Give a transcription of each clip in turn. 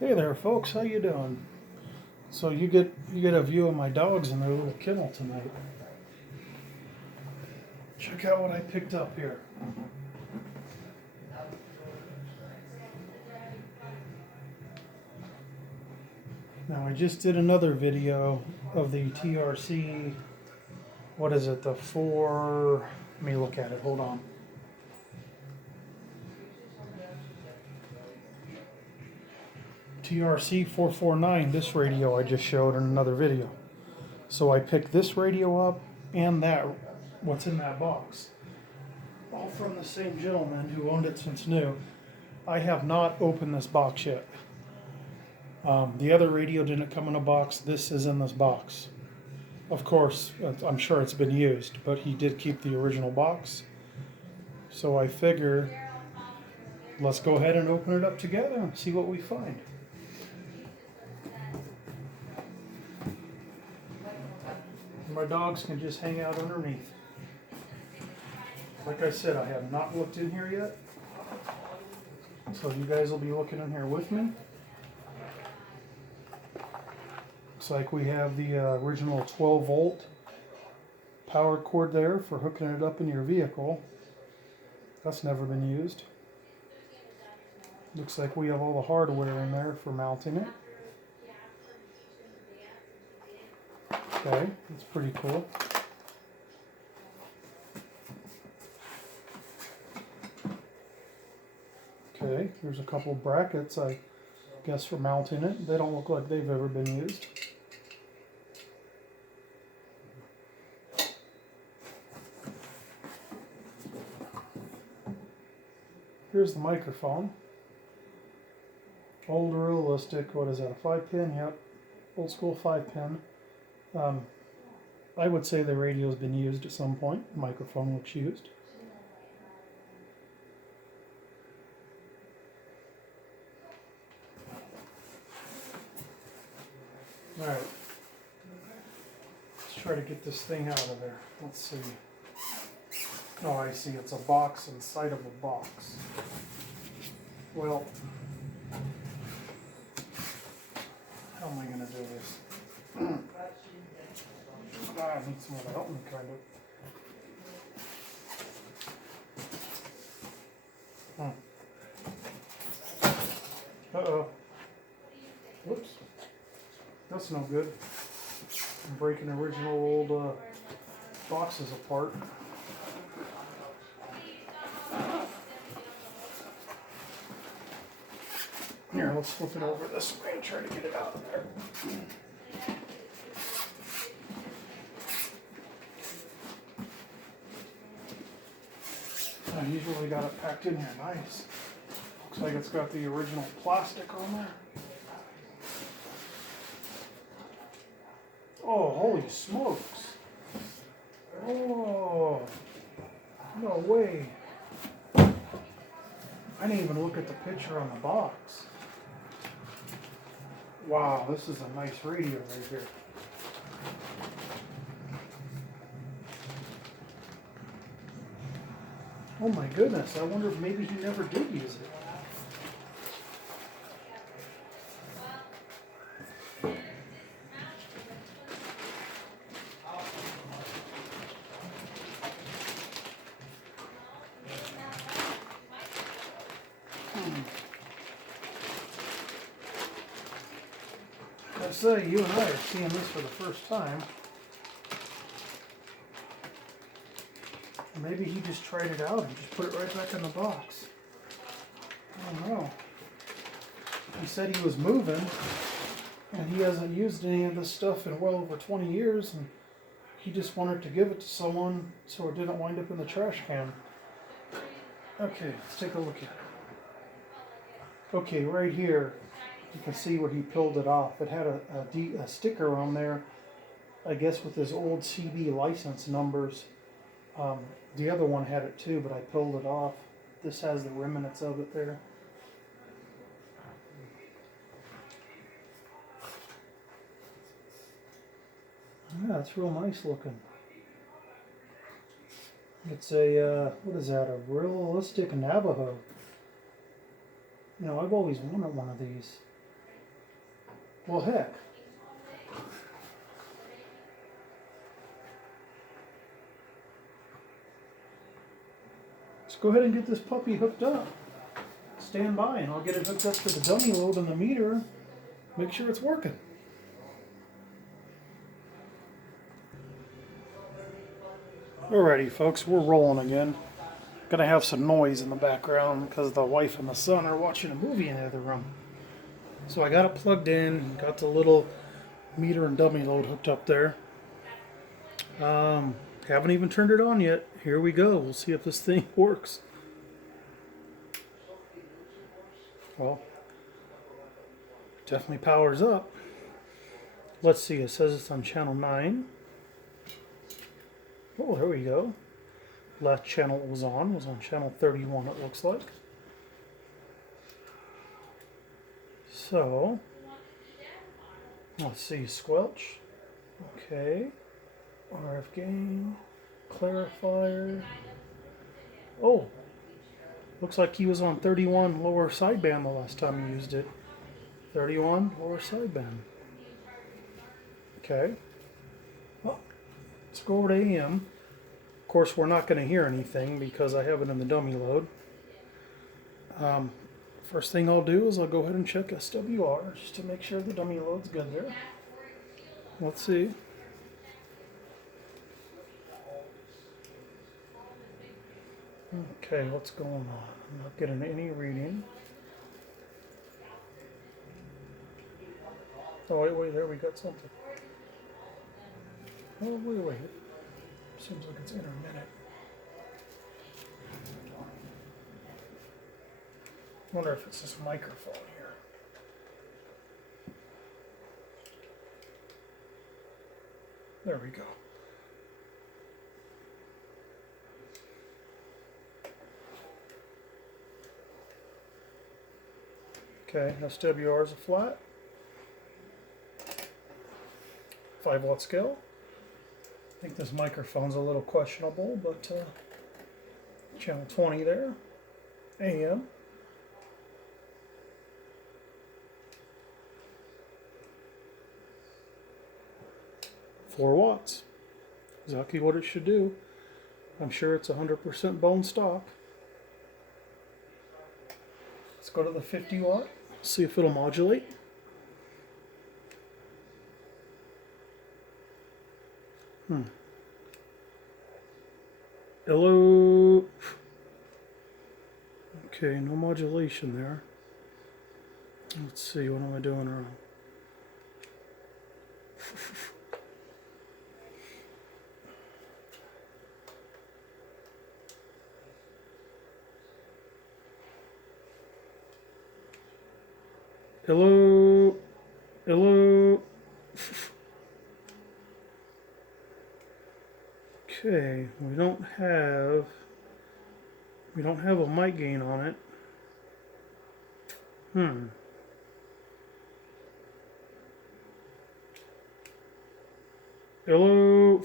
Hey there, folks. How you doing? So you get a view of my dogs in their little kennel tonight. Check out what I picked up here. Now I just did another video of the TRC. What is it? The four. Let me look at it. Hold on. TRC-449. This radio I just showed in another video. So I picked this radio up and that. What's in that box? All from the same gentleman who owned it since new. I have not opened this box yet. The other radio didn't come in a box. This is in this box. Of course, I'm sure it's been used, but he did keep the original box. So I figure, let's go ahead and open it up together and see what we find. My dogs can just hang out underneath. Like I said, I have not looked in here yet. So you guys will be looking in here with me. Looks like we have the original 12 volt power cord there for hooking it up in your vehicle. That's never been used. Looks like we have all the hardware in there for mounting it. Okay, that's pretty cool. Okay, there's a couple brackets, I guess, for mounting it. They don't look like they've ever been used. Here's the microphone. Old realistic, what is that, a 5-pin? Yep, old school 5-pin. I would say the radio's been used at some point. The microphone looks used. Alright, let's try to get this thing out of there. Let's see. Oh, I see, it's a box inside of a box. Well, how am I going to do this? I need someone to help me, kind of. Uh-oh. Whoops. That's no good. I'm breaking original old boxes apart. Here, let's flip it over this way and try to get it out of there. I usually got it packed in here nice. Looks like it's got the original plastic on there. Oh, holy smokes. Oh, no way. I didn't even look at the picture on the box. Wow, this is a nice radio right here. Oh my goodness, I wonder if maybe he never did use it. I say, you and I are seeing this for the first time. Maybe he just tried it out and just put it right back in the box. I don't know. He said he was moving, and he hasn't used any of this stuff in well over 20 years, and he just wanted to give it to someone so it didn't wind up in the trash can. Okay, let's take a look at it. Okay, right here, you can see where he peeled it off. It had a sticker on there, I guess with his old CB license numbers. The other one had it too, but I pulled it off. This has the remnants of it there. Yeah, it's real nice looking. It's a, what is that, a realistic Navajo. You know, I've always wanted one of these. Well, heck. Let's go ahead and get this puppy hooked up. Stand by and I'll get it hooked up to the dummy load on the meter. Make sure it's working. Alrighty folks, we're rolling again. Gonna have some noise in the background because the wife and the son are watching a movie in the other room. So I got it plugged in, got the little meter and dummy load hooked up there. Haven't even turned it on yet. Here we go. We'll see if this thing works. Well, definitely powers up. Let's see, it says it's on channel 9. Oh, there we go. Last channel it was on channel 31, it looks like. So, let's see, squelch. Okay. RF gain. Clarifier. Oh, looks like he was on 31 lower sideband the last time you used it. 31 lower sideband. Okay. Well, let's go over to AM. Of course, we're not going to hear anything because I have it in the dummy load. First thing I'll do is I'll go ahead and check SWR just to make sure the dummy load's good there. Let's see. Okay, what's going on? I'm not getting any reading. Oh, wait, there we got something. Oh, wait. Seems like it's intermittent. Wonder if it's this microphone here. There we go. Okay, SWR is a flat. 5-watt scale. I think this microphone's a little questionable, but channel 20 there. AM. Four watts. Exactly what it should do. I'm sure it's 100% bone stock. Let's go to the 50 watt. See if it'll modulate. Hello. Okay, no modulation there. Let's see, what am I doing wrong? Hello. Okay, we don't have a mic gain on it. Hello.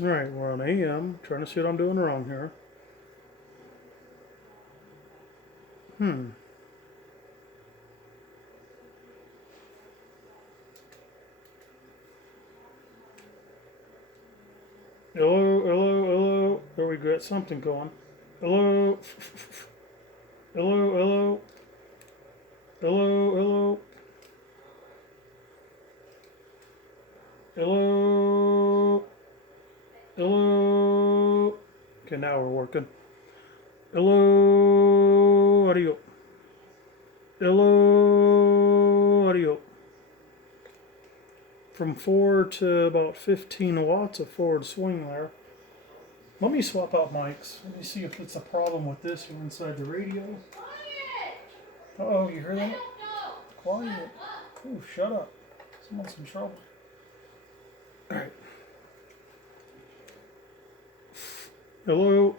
Alright, we're on AM. Trying to see what I'm doing wrong here. Hello. There we got something going. Hello. Okay, now we're working. Hello, audio. From 4 to about 15 watts of forward swing there. Let me swap out mics. Let me see if it's a problem with this one inside the radio. Uh-oh, you hear that? Quiet. Ooh, shut up. Someone's in trouble. Alright. Hello.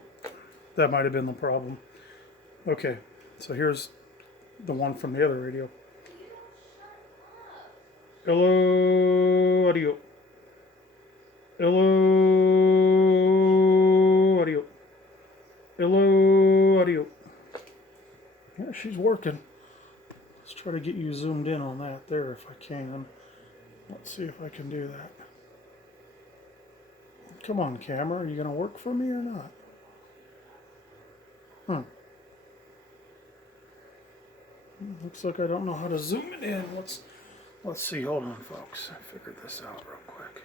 That might have been the problem. Okay, so here's the one from the other radio. Hello, audio. Yeah, she's working. Let's try to get you zoomed in on that there if I can. Let's see if I can do that. Come on, camera. Are you going to work for me or not? Looks like I don't know how to zoom it in. Let's see. Hold on, folks. I figured this out real quick.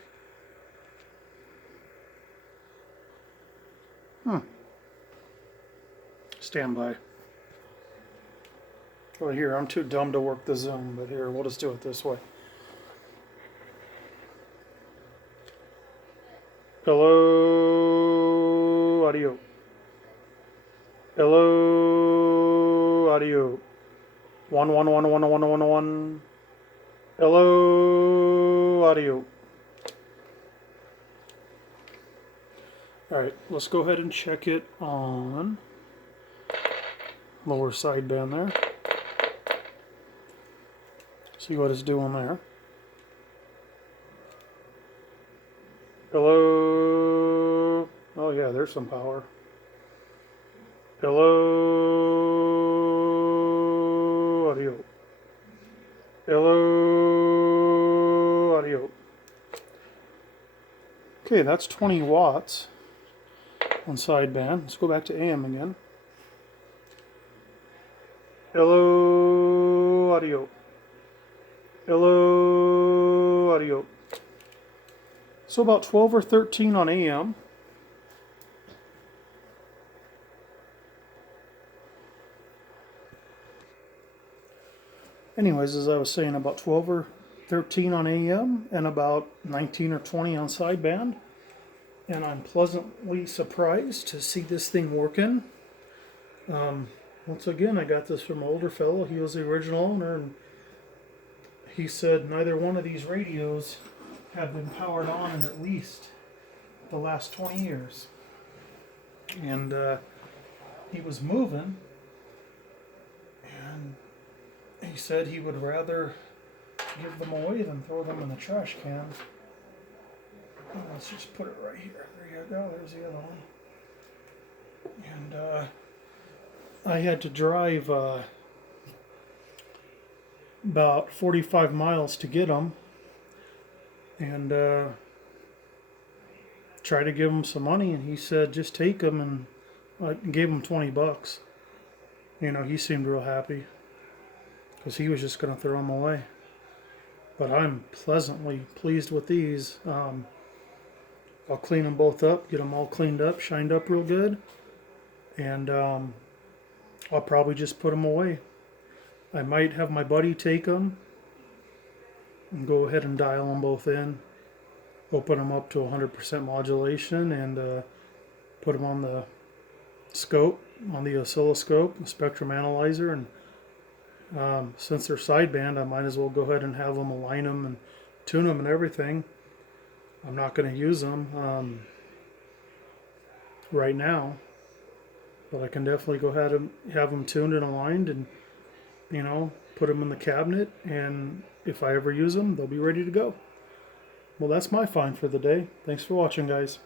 Stand by. Well, here, I'm too dumb to work the zoom, but here, we'll just do it this way. Hello, audio. Hello, audio. 1 1 1 1 1 1 1. Hello, audio. All right, let's go ahead and check it on lower sideband there. See what it's doing there. Hello. Oh yeah, there's some power. Hello, audio. Hello, audio. Okay, that's 20 watts on sideband. Let's go back to AM again. Hello, audio. Hello, audio. So about 12 or 13 on AM. Anyways, as I was saying, about 12 or 13 on AM and about 19 or 20 on sideband. And I'm pleasantly surprised to see this thing working. Once again, I got this from an older fellow. He was the original owner, and he said neither one of these radios have been powered on in at least the last 20 years. And he was moving, and he said he would rather give them away than throw them in the trash can. Let's just put it right here. There you go. There's the other one. And I had to drive about 45 miles to get them, and try to give him some money, and he said just take them, and I gave him $20. You know, he seemed real happy because he was just going to throw them away. But I'm pleasantly pleased with these. I'll clean them both up, get them all cleaned up, shined up real good, and I'll probably just put them away. I might have my buddy take them and go ahead and dial them both in, open them up to 100% modulation, and put them on the scope, on the oscilloscope, the spectrum analyzer, and since they're sideband, I might as well go ahead and have them align them and tune them and everything. I'm not going to use them right now, but I can definitely go ahead and have them tuned and aligned, and you know, put them in the cabinet, and if I ever use them, they'll be ready to go. Well, that's my find for the day. Thanks for watching, guys.